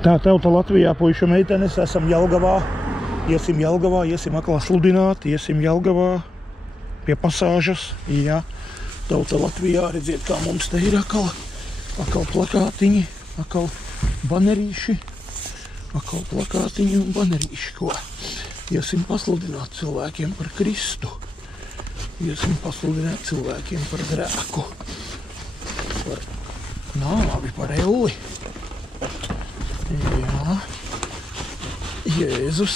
Tā tauta Latvijā, puišu meitenes, esam Jelgavā. Iesim Jelgavā, iesim aklā sludināt, iesim Jelgavā pie pasāžas. Jā, tauta Latvijā, redziet, kā mums te ir atkal plakātiņi, atkal banerīši, atkal plakātiņi un banerīši, ko. Iesim pasludināt cilvēkiem par Kristu. Iesim pasludināt cilvēkiem par grēku, par nāvi, par elli. Jā, Jēzus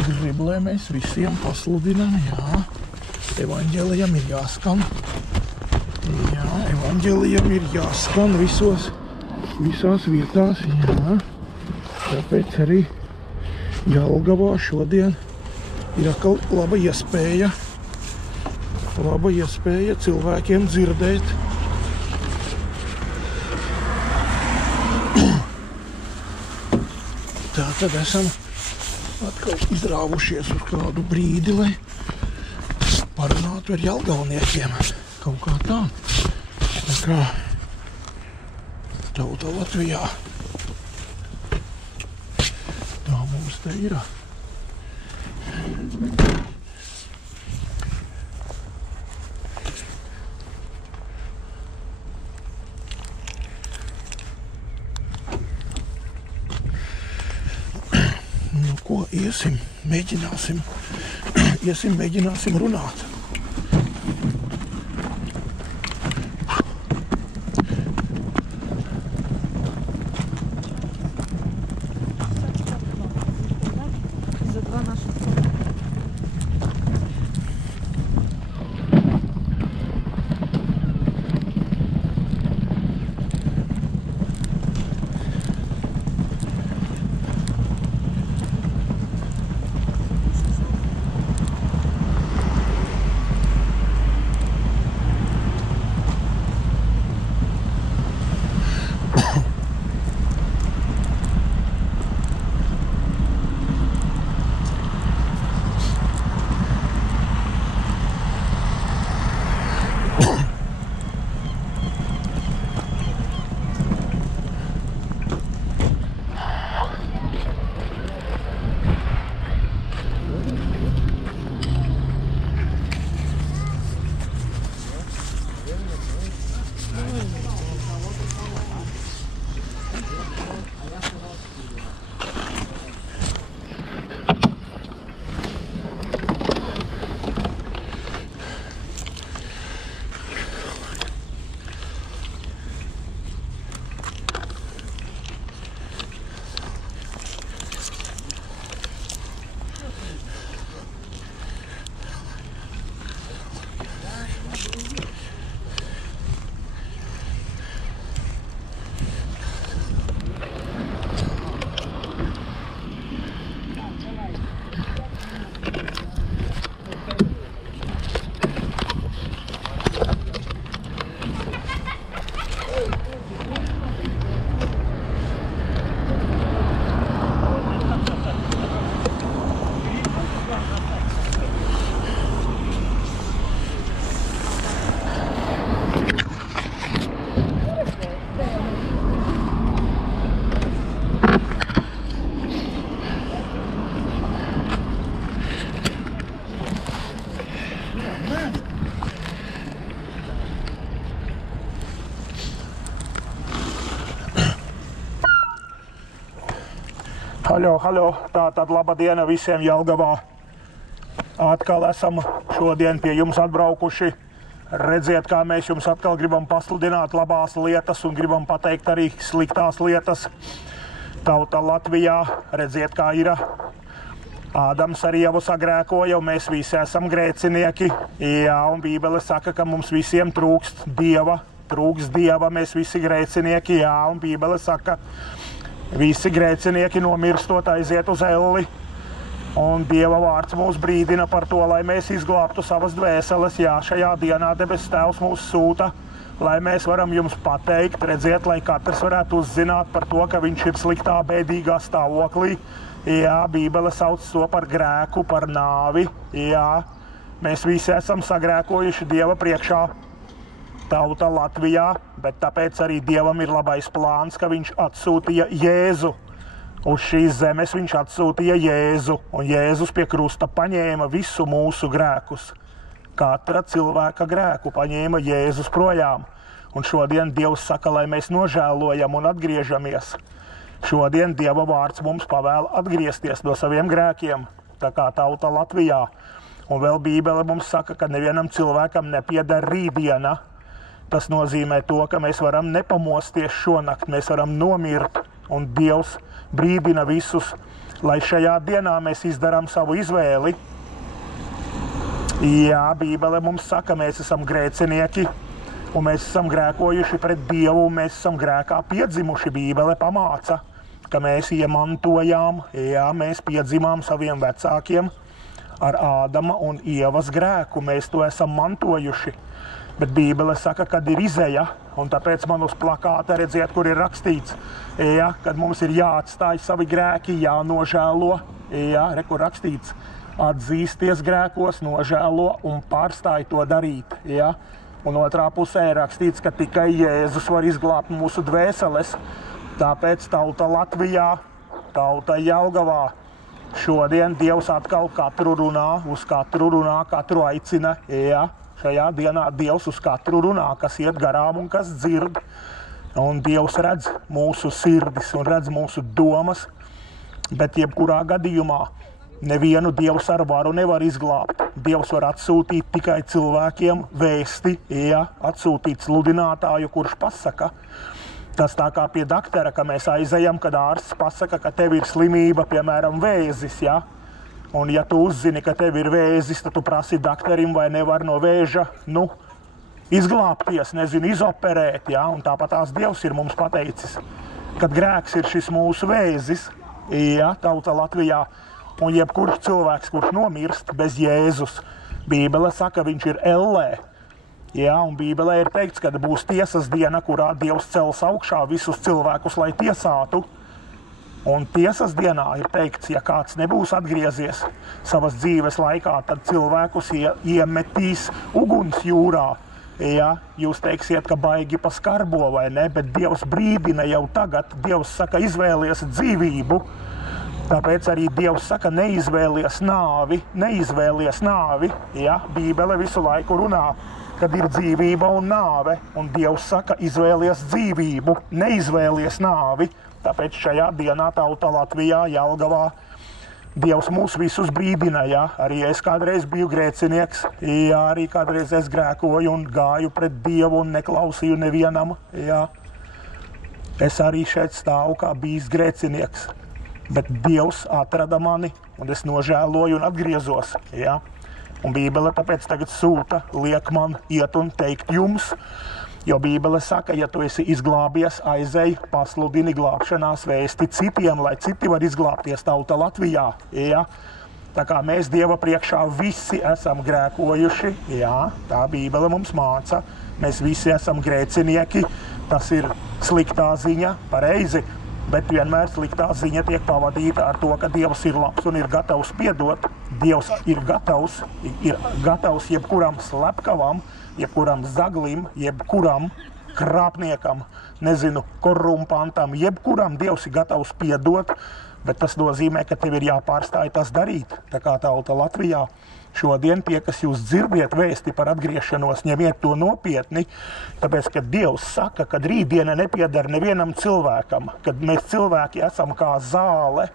grib, lai mēs visiem pasludinām, jā. Evaņģelijam ir jāskan. Jā, evaņģelijam ir jāskan visās vietās, jā. Tāpēc arī Jelgavā šodien ir atkal laba iespēja cilvēkiem dzirdēt. Tātad esam atkal izrāvušies uz kādu brīdi, lai parunātu ar jelgavniekiem. Kaut kā tā. Tā kā tauta Latvijā. Tā mums te ir. Ko iesim, mēģināsim runāt. Halo, tātad laba diena visiem Jelgavā. Atkal esam šodien pie jums atbraukuši. Redziet, kā mēs jums atkal gribam pasludināt labās lietas un gribam pateikt arī sliktās lietas. Tauta Latvijā, redziet, kā ir. Ādams ar Ievu sagrēkoja, un mēs visi esam grēcinieki. Jā, un Bībele saka, ka mums visiem trūkst Dieva, mēs visi grēcinieki, jā, un Bībele saka, visi grēcinieki nomirstot aiziet uz elli, un Dieva vārds mūs brīdina par to, lai mēs izglābtu savas dvēseles. Jā, šajā dienā debes Tēvs mūs sūta, lai mēs varam jums pateikt, redziet, lai katrs varētu uzzināt par to, ka viņš ir sliktā, bēdīgā stāvoklī. Jā, Bībele sauc to par grēku, par nāvi. Jā, mēs visi esam sagrēkojuši Dieva priekšā. Tauta Latvijā, bet tāpēc arī Dievam ir labais plāns, ka viņš atsūtīja Jēzu, Uz šīs zemes viņš atsūtīja Jēzu, un Jēzus pie krusta paņēma visu mūsu grēkus. Katra cilvēka grēku paņēma Jēzus projām. Un šodien Dievs saka, lai mēs nožēlojam un atgriežamies. Šodien Dieva vārds mums pavēl atgriezties no saviem grēkiem, tā kā tauta Latvijā. Un vēl Bībele mums saka, ka nevienam cilvēkam nepieder rītdiena. Tas nozīmē to, ka mēs varam nepamosties šonakt, mēs varam nomirt. Un Dievs brīdina visus, lai šajā dienā mēs izdarām savu izvēli. Jā, Bībele mums saka, mēs esam grēcinieki, un mēs esam grēkojuši pret Dievu, un mēs esam grēkā piedzimuši. Bībele pamāca, ka mēs iemantojām, mēs piedzimām saviem vecākiem ar Ādama un Ievas grēku. Mēs to esam mantojuši. Bet Bībele saka, kad ir izeja, un tāpēc man uz plakāta redziet, kur ir rakstīts, kad mums ir jāatstāj savi grēki, jānožēlo, kur rakstīts, atzīsties grēkos, nožēlo un pārstāj to darīt. Un otrā pusē ir rakstīts, ka tikai Jēzus var izglābt mūsu dvēseles. Tāpēc tauta Latvijā, tauta Jelgavā, šodien Dievs atkal katru runā, uz katru runā, katru aicina, Šajā dienā Dievs uz katru runā, kas iet garām un kas dzird. Un Dievs redz mūsu sirdis un redz mūsu domas, bet jebkurā gadījumā nevienu Dievs ar varu nevar izglābt. Dievs var atsūtīt tikai cilvēkiem vēsti, atsūtīt sludinātāju, kurš pasaka. Tas tā kā pie daktara, ka mēs aizejam, kad ārsts pasaka, ka tev ir slimība, piemēram, vēzis, Un ja tu uzzini, ka tev ir vēzis, tad tu prasi daktarim, vai nevar no vēža, izglābties, izoperēt, Un tāpat tās Dievs ir mums pateicis, kad grēks ir šis mūsu vēzis, tauta Latvijā, un jebkurš cilvēks, kurš nomirst bez Jēzus, Bībele saka, viņš ir ellē. Un Bībelē ir teikts, ka būs tiesas diena, kurā Dievs cels augšā visus cilvēkus, lai tiesātu. Un tiesas dienā ir teikts, ja kāds nebūs atgriezies savas dzīves laikā, tad cilvēkus iemetīs uguns jūrā. Jūs teiksiet, ka baigi pa skarbo vai ne, bet Dievs brīdina jau tagad. Dievs saka, izvēlies dzīvību. Tāpēc arī Dievs saka, neizvēlies nāvi. Bībele visu laiku runā, kad ir dzīvība un nāve. Un Dievs saka, izvēlies dzīvību, neizvēlies nāvi. Tāpēc šajā dienā tauta Latvijā, Jelgavā, Dievs mūs visus brīdina, Arī es kādreiz biju grēcinieks, arī kādreiz es grēkoju un gāju pret Dievu un neklausīju nevienam, Es arī šeit stāvu kā bijis grēcinieks, bet Dievs atrada mani un es nožēloju un atgriezos, Un Bībele tāpēc tagad sūta, liek man iet un teikt jums, jo Bībele saka, ja tu esi izglābies, aizej, pasludini glābšanās vēsti citiem, lai citi var izglābties tauta Latvijā. Tā kā mēs Dieva priekšā visi esam grēkojuši, tā Bībele mums māca, mēs visi esam grēcinieki, tas ir sliktā ziņa, pareizi, bet vienmēr sliktā ziņa tiek pavadīta ar to, ka Dievs ir labs un ir gatavs piedot. Dievs ir gatavs jebkuram slepkavam, jebkuram zaglim, jebkuram krāpniekam, korumpantam, jebkuram Dievs ir gatavs piedot, bet tas nozīmē, ka tev ir jāpārstāj tas darīt. Tā kā tauta Latvijā šodien tie, kas jūs dzirdiet vēsti par atgriešanos, ņemiet to nopietni, tāpēc, ka Dievs saka, ka rītdiena nepieder nevienam cilvēkam, kad mēs cilvēki esam kā zāle,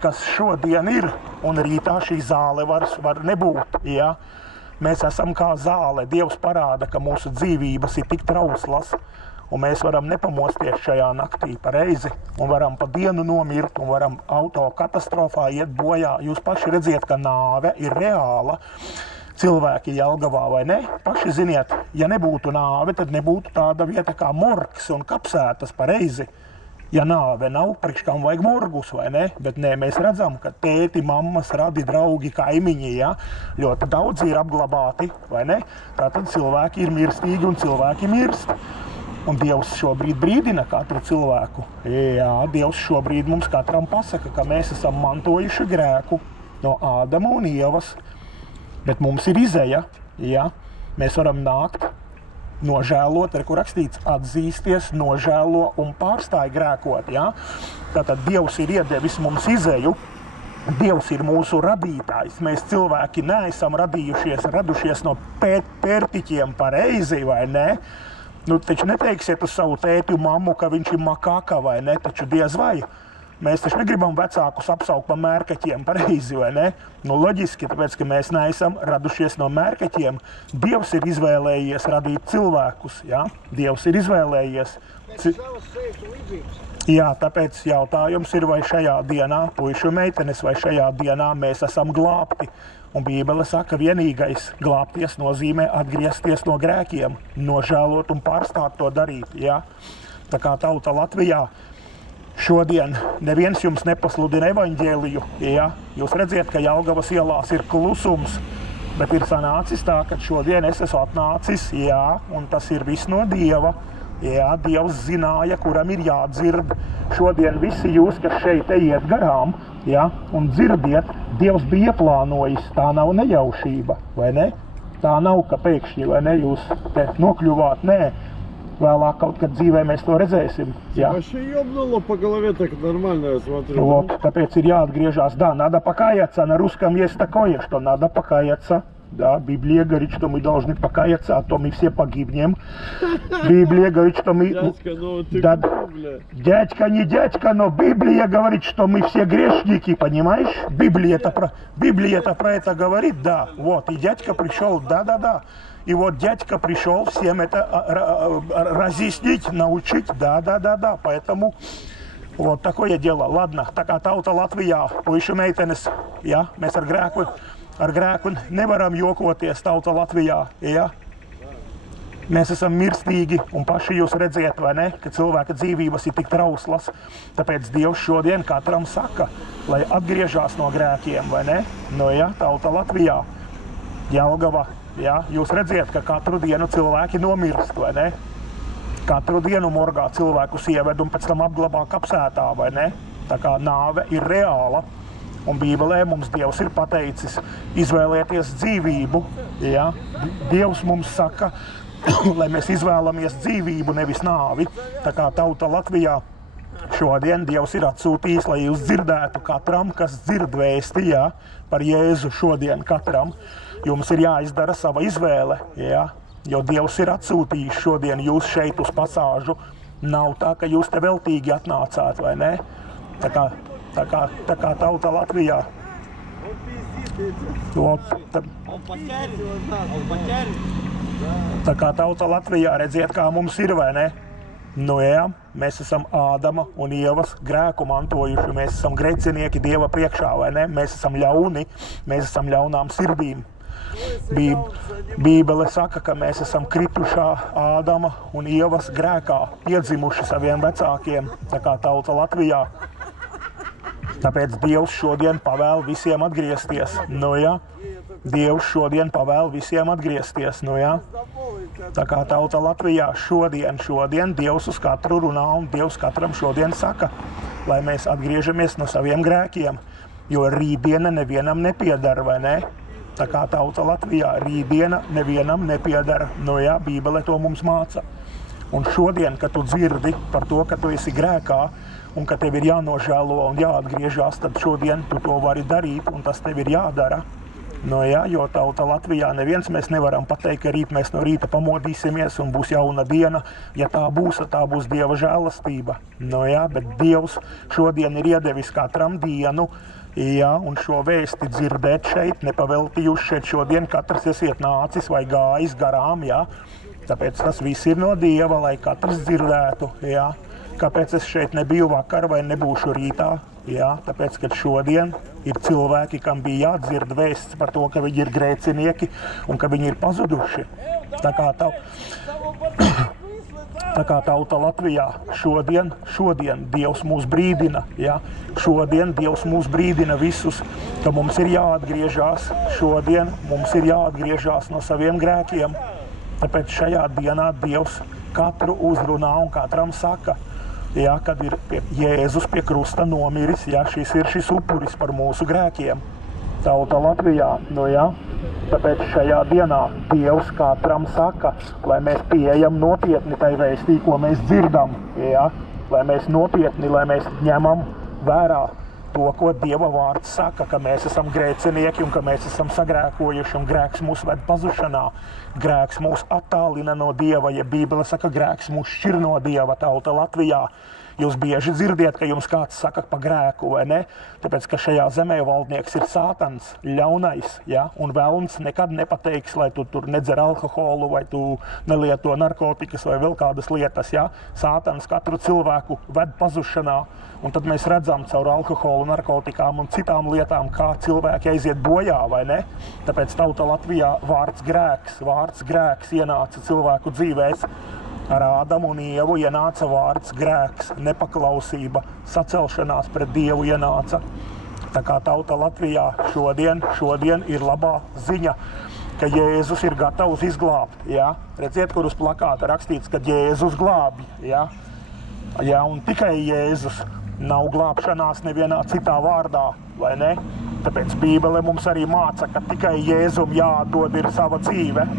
kas šodien ir, un rītā šī zāle var nebūt, Mēs esam kā zāle. Dievs parāda, ka mūsu dzīvības ir tik trauslas, un mēs varam nepamosties šajā naktī pareizi, un varam pa dienu nomirt, un varam auto katastrofā iet bojā. Jūs paši redziet, ka nāve ir reāla. Cilvēki Jelgavā, vai ne? Paši ziniet, ja nebūtu nāve, tad nebūtu tāda vieta kā morgs un kapsētas pareizi. Ja nāve nav, priekš kam vajag morgus, vai ne? Bet nē, mēs redzam, ka tēti, mammas, radi, draugi, kaimiņi, ļoti daudzi ir apglabāti, vai ne? Tātad cilvēki ir mirstīgi un cilvēki mirst. Un Dievs šobrīd brīdina katru cilvēku. Dievs šobrīd mums katram pasaka, ka mēs esam mantojuši grēku no Ādama un Ievas, bet mums ir izeja, Mēs varam nākt Nožēlot, ir kur rakstīts, atzīsties, nožēlo un pārstāj grēkot. Ja? Tātad Dievs ir iedevis mums izēju, Dievs ir mūsu radītājs. Mēs cilvēki neesam radušies no pērtiķiem pareizi, vai ne? Nu, taču neteiksiet uz savu tēti un mammu, ka viņš ir makaka, vai ne? Taču diez vai. Mēs taču negribam vecākus apsaukt par mērkaķiem pareizi, vai ne? Nu, loģiski, tāpēc, ka mēs neesam radušies no mērkaķiem. Dievs ir izvēlējies radīt cilvēkus, ja? Dievs ir izvēlējies. Jā, tāpēc jautājums ir, vai šajā dienā, puiši un meitenes, vai šajā dienā mēs esam glābti. Un Bībele saka, vienīgais glābties nozīmē atgriezties no grēkiem, nožēlot un pārstāt to darīt. Ja? Tā kā tauta Latvijā šodien neviens jums nepasludina evaņģēliju. Ja? Jūs redziet, ka Jelgavas ielās ir klusums, bet ir sanācis tā, ka šodien es esmu atnācis, jā, un tas ir viss no Dieva. Jā, Dievs zināja, kuram ir jādzird. Šodien visi jūs, kas šeit ejiet garām, ja, un dzirdiet, Dievs bija ieplānojis, tā nav nejaušība, vai ne? Tā nav, ka pēkšņi, vai ne, jūs te nokļuvāt, nē. Vēlāk kaut kad dzīvē mēs to redzēsim. Ja? Вообще ёбнуло по голове так нормально, я смотрю. Вот, tāpēc ir jāatgriežās. Да, надо покаяться, на русском есть такое, что надо покаяться. Да, Библия говорит, что мы должны покаяться, а то мы все погибнем. Библия говорит, что мы... Дядька, ну ты да, бля. дядька, не дядька, но Библия говорит, что мы все грешники, понимаешь? Библия-то про это говорит, да. Вот, и дядька пришел, да. И вот дядька пришел всем это разъяснить, научить, да. Поэтому вот такое дело. Ладно, tā kā tauta Latvijā, puiši meitenes, ja, mēs ar grēku nevaram jokoties tauta Latvijā, ja. Mēs esam mirstīgi un paši jūs redziet, vai ne, ka cilvēka dzīvības ir tik trauslas. Tāpēc Dievs šodien katram saka, lai atgriežās no grēkiem, vai ne? Nu, ja, tauta Latvijā, Jelgava, ja, jūs redziet, ka katru dienu cilvēki nomirst, vai ne? Katru dienu morgā cilvēkus ieved un pēc tam apglabā kapsētā, vai ne? Tā kā nāve ir reāla. Un Bībelē mums Dievs ir pateicis izvēlēties dzīvību. Ja? Dievs mums saka, lai mēs izvēlamies dzīvību, nevis nāvi. Tā kā tauta Latvijā šodien Dievs ir atsūtījis, lai jūs dzirdētu katram, kas dzird vēsti, ja? Par Jēzu šodien katram. Jums ir jāizdara sava izvēle, ja? Jo Dievs ir atsūtījis šodien jūs šeit uz pasāžu. Nav tā, ka jūs te veltīgi atnācāt, vai ne? Tā kā tauta Latvijā. Tā kā tauta Latvijā, redziet, kā mums ir, vai ne? Nu jā, mēs esam Ādama un Ievas grēku mantojuši, mēs esam grēcinieki Dieva priekšā, vai ne? Mēs esam ļauni, mēs esam ļaunām sirdīm. Bībele saka, ka mēs esam kritušā Ādama un Ievas grēkā, piedzimuši saviem vecākiem, tā kā tauta Latvijā. Tāpēc Dievs šodien pavēl visiem atgriezties, nu jā. Dievs šodien pavēl visiem atgriezties, nu jā. Tā kā tauta Latvijā šodien Dievs uz katru runā un Dievs katram šodien saka, lai mēs atgriežamies no saviem grēkiem, jo rītdiena nevienam nepiedara, vai ne? Tā kā tauta Latvijā rītdiena nevienam nepiedara, nu jā, Bībele to mums māca. Un šodien, kad tu dzirdi par to, ka tu esi grēkā, un ka tev ir jānožēlo un jāatgriežās, tad šodien tu to vari darīt, un tas tev ir jādara. Nu jā, jo tauta Latvijā neviens mēs nevaram pateikt, ka rīt mēs no rīta pamodīsimies un būs jauna diena. Ja tā būs Dieva žēlastība. Nu jā, bet Dievs šodien ir iedevis katram dienu, jā, un šo vēsti dzirdēt šeit, nepavelti jūs šeit šodien, katrs esiet nācis vai gājis garām, jā. Tāpēc tas viss ir no Dieva, lai katrs dzirdētu, jā. Kāpēc es šeit nebiju vakar vai nebūšu rītā? Jā, tāpēc, ka šodien ir cilvēki, kam bija jādzird vēsts par to, ka viņi ir grēcinieki un ka viņi ir pazuduši. Tā kā tauta Latvijā šodien Dievs mūs brīdina, jā. Šodien Dievs mūs brīdina visus, ka mums ir jāatgriežās. Šodien mums ir jāatgriežās no saviem grēkiem. Tāpēc šajā dienā Dievs katru uzrunā un katram saka, jā, kad ir Jēzus pie krusta nomiris, jā, šis ir šis upuris par mūsu grēkiem. Tauta Latvijā, nu jā, Tāpēc šajā dienā Dievs katram saka, lai mēs pieejam nopietni tai vēstī, ko mēs dzirdam, ja? Lai mēs nopietni, lai mēs ņemam vērā to, ko Dieva vārds saka, ka mēs esam grēcinieki un ka mēs esam sagrēkojuši un grēks mūs ved pazušanā. Grēks mūs attālina no Dieva, ja Bībele saka, grēks mūs šķir no Dieva. Tauta Latvijā. Jūs bieži dzirdiet, ka jums kāds saka pa grēku, vai ne? Tāpēc, ka šajā zemē valdnieks ir Sātans, ļaunais, ja? Un velns nekad nepateiks, lai tu tur nedzer alkoholu, vai tu nelieto narkotikas, vai vēl kādas lietas, ja? Sātans katru cilvēku ved pazušanā, un tad mēs redzam caur alkoholu, narkotikām un citām lietām, kā cilvēki aiziet bojā, vai ne? Tāpēc tauta Latvijā vārds grēks ienāca cilvēku dzīvēs. Ar Ādamu un Ievu ienāca vārds grēks, nepaklausība, sacelšanās pret Dievu ienāca. Tā kā tauta Latvijā šodien ir labā ziņa, ka Jēzus ir gatavs izglābt. Ja? Redziet, kur uz plakāta rakstīts, ka Jēzus glābj. Ja? Ja, un tikai Jēzus, nav glābšanās nevienā citā vārdā, vai ne? Tāpēc Bībele mums arī māca, ka tikai Jēzum jādod ir sava dzīve.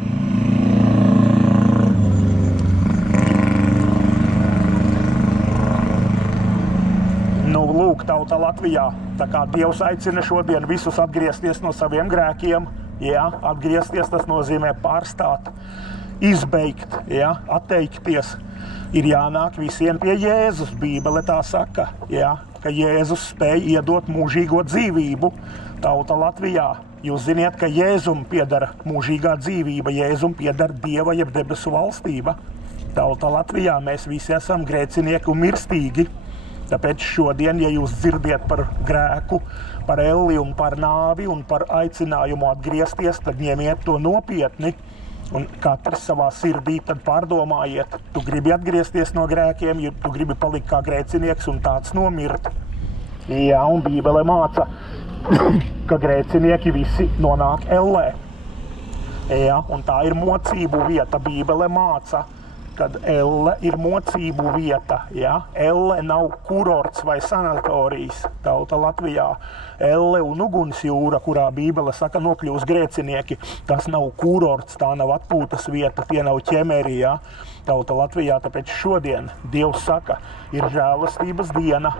Nu, lūk, tauta Latvijā. Tā kā Dievs aicina šodien visus atgriezties no saviem grēkiem, ja? Atgriezties tas nozīmē pārstāt, izbeigt, ja? Atteikties. Ir jānāk visiem pie Jēzus. Bībele tā saka, ja? Ka Jēzus spēj iedot mūžīgo dzīvību. Tauta Latvijā. Jūs ziniet, ka Jēzum piedara mūžīgā dzīvība, Jēzum piedara Dieva jeb debesu valstība. Tauta Latvijā mēs visi esam grēcinieki un mirstīgi. Tāpēc šodien, ja jūs dzirdiet par grēku, par elli un par nāvi un par aicinājumu atgriezties, tad ņemiet to nopietni. Un katrs savā sirdī tad pārdomājiet, tu gribi atgriezties no grēkiem, ja tu gribi palikt kā grēcinieks un tāds nomirt. Jā, un Bībele māca, ka grēcinieki visi nonāk ellē. Jā, un tā ir mocību vieta. Bībele māca, kad elle ir mocību vieta, ja? Elle nav kurorts vai sanatorijas tauta Latvijā. Elle un ugunsjūra, kurā Bībele saka nokļūs grēcinieki, tas nav kurorts, tā nav atpūtas vieta, tie nav ķemeri, ja? Tauta Latvijā, tāpēc šodien Dievs saka, ir žēlastības diena,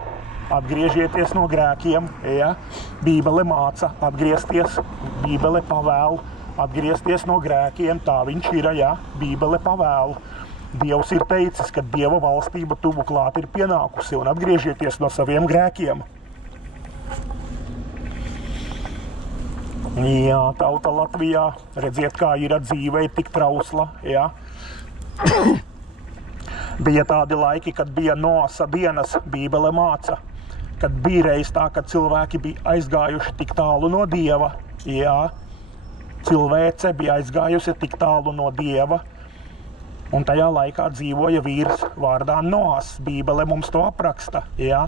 atgriežieties no grēkiem, ja? Bībele māca atgriezties, Bībele pavēl atgriezties no grēkiem, tā viņš ir, ja? Bībele pavēl. Dievs ir teicis, ka Dieva valstība tuvu klāt ir pienākusi un atgriežieties no saviem grēkiem. Jā, tauta Latvijā, redziet, kā ir dzīve tik trausla, jā. Bija tādi laiki, kad bija Noasa dienas, Bībele māca, kad bija reiz tā, kad cilvēki bija aizgājuši tik tālu no Dieva, jā. Cilvēce bija aizgājusi tik tālu no Dieva, un tajā laikā dzīvoja vīrs vārdā Noas. Bībele mums to apraksta, ja?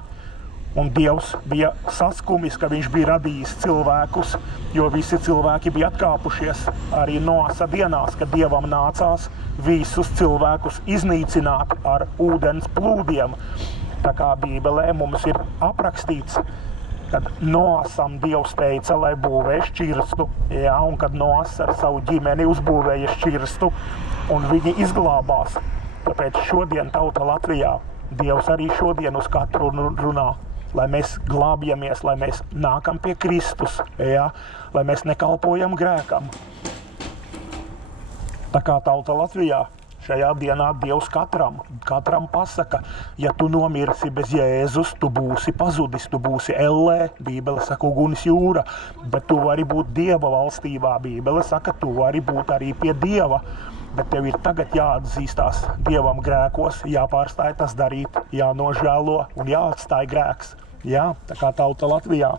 Un Dievs bija saskumis, ka viņš bija radījis cilvēkus, jo visi cilvēki bija atkāpušies arī Noasa dienās, kad Dievam nācās visus cilvēkus iznīcināt ar ūdens plūdiem. Tā kā Bībelē mums ir aprakstīts, kad Noasam Dievs teica, lai būvē šķirstu, ja? Un kad Noas ar savu ģimeni uzbūvēja šķirstu, un viņi izglābās. Tāpēc šodien tauta Latvijā, Dievs arī šodien uz katru runā, lai mēs glābjamies, lai mēs nākam pie Kristus, ja? Lai mēs nekalpojam grēkam. Tā kā tauta Latvijā, šajā dienā Dievs katram pasaka, ja tu nomirsi bez Jēzus, tu būsi pazudis, tu būsi ellē, Bībele saka uguns jūra, bet tu vari būt Dieva valstībā, Bībele saka, tu vari būt arī pie Dieva. Bet tev ir tagad jāatzīstās Dievam grēkos, jāpārstāj tas darīt, jānožēlo un jāatstāj grēks. Jā, tā kā tauta Latvijā.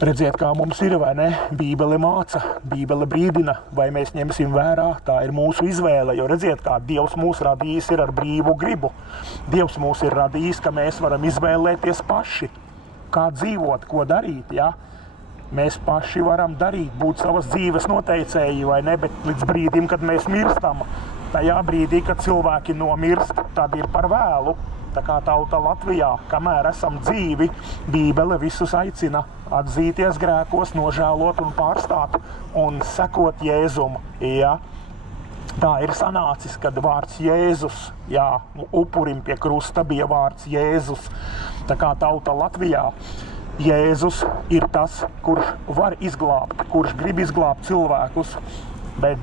Redziet, kā mums ir, vai ne? Bībele māca, Bībele brīdina, vai mēs ņemsim vērā, tā ir mūsu izvēle, jo redziet, kā Dievs mūs radījis ir ar brīvu gribu. Dievs mūs ir radījis, ka mēs varam izvēlēties paši, kā dzīvot, ko darīt, jā? Mēs paši varam darīt, būt savas dzīves noteicēji, vai ne, bet līdz brīdim, kad mēs mirstam, tajā brīdī, kad cilvēki nomirst, tad ir par vēlu. tā kā tauta Latvijā, kamēr esam dzīvi, Bībele visus aicina atzīties grēkos, nožēlot un pārstāt un sekot Jēzum. Ja? Tā ir sanācis, kad vārds Jēzus, upurim pie krusta bija vārds Jēzus. Tā kā tauta Latvijā, Jēzus ir tas, kurš var izglābt, kurš grib izglābt cilvēkus, bet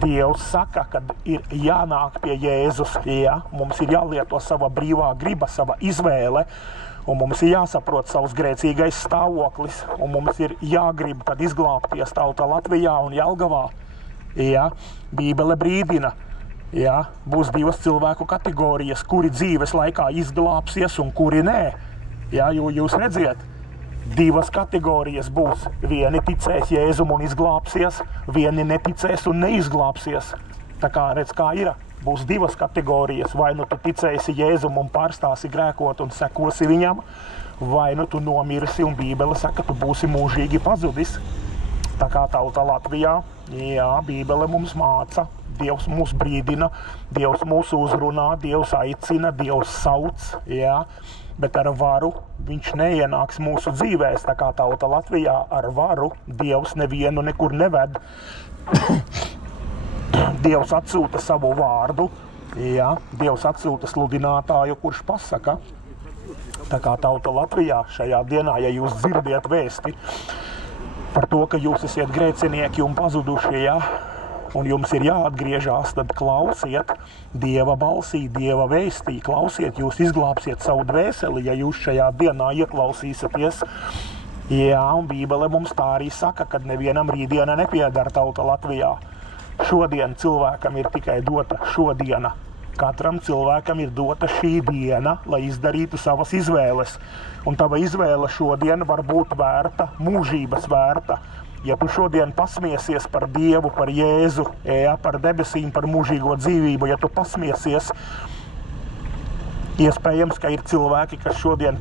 Dievs saka, ka ir jānāk pie Jēzus, mums ir jālieto sava brīvā griba, sava izvēle, un mums ir jāsaprot savs grēcīgais stāvoklis, un mums ir jāgrib tad izglābties tauta Latvijā un Jelgavā. Bībele brīdina, būs divas cilvēku kategorijas, kuri dzīves laikā izglābsies un kuri nē. Jo jūs redziet, divas kategorijas būs. Vieni ticēs Jēzum un izglābsies, vieni neticēs un neizglābsies. Tā kā redz, kā ir, būs divas kategorijas. Vai nu tu ticēsi Jēzum un pārstāsi grēkot un sekosi viņam, vai nu tu nomirsi un Bībele saka, tu būsi mūžīgi pazudis. Tā kā tauta Latvijā, Bībele mums māca, Dievs mūs brīdina, Dievs mūs uzrunā, Dievs aicina, Dievs sauc, bet ar varu viņš neienāks mūsu dzīvēs, tā kā tauta Latvijā ar varu Dievs nevienu nekur neved. Dievs atsūta savu vārdu, Dievs atsūta sludinātāju, kurš pasaka. Tā kā tauta Latvijā šajā dienā, ja jūs dzirdiet vēsti par to, ka jūs esiet grēcinieki un pazuduši, un jums ir jāatgriežās, tad klausiet Dieva balsī, Dieva vēstī, klausiet, jūs izglābsiet savu dvēseli, ja jūs šajā dienā ieklausīsieties. Un Bībele mums tā arī saka, kad nevienam rītdiena nepiedara tauta Latvijā. Šodien cilvēkam ir tikai dota šodiena. Katram cilvēkam ir dota šī diena, lai izdarītu savas izvēles. Un tava izvēle šodien var būt vērta, mūžības vērta. Ja tu šodien pasmiesies par Dievu, par Jēzu, par debesīm, par mūžīgo dzīvību, ja tu pasmiesies, iespējams, ka ir cilvēki, kas šodien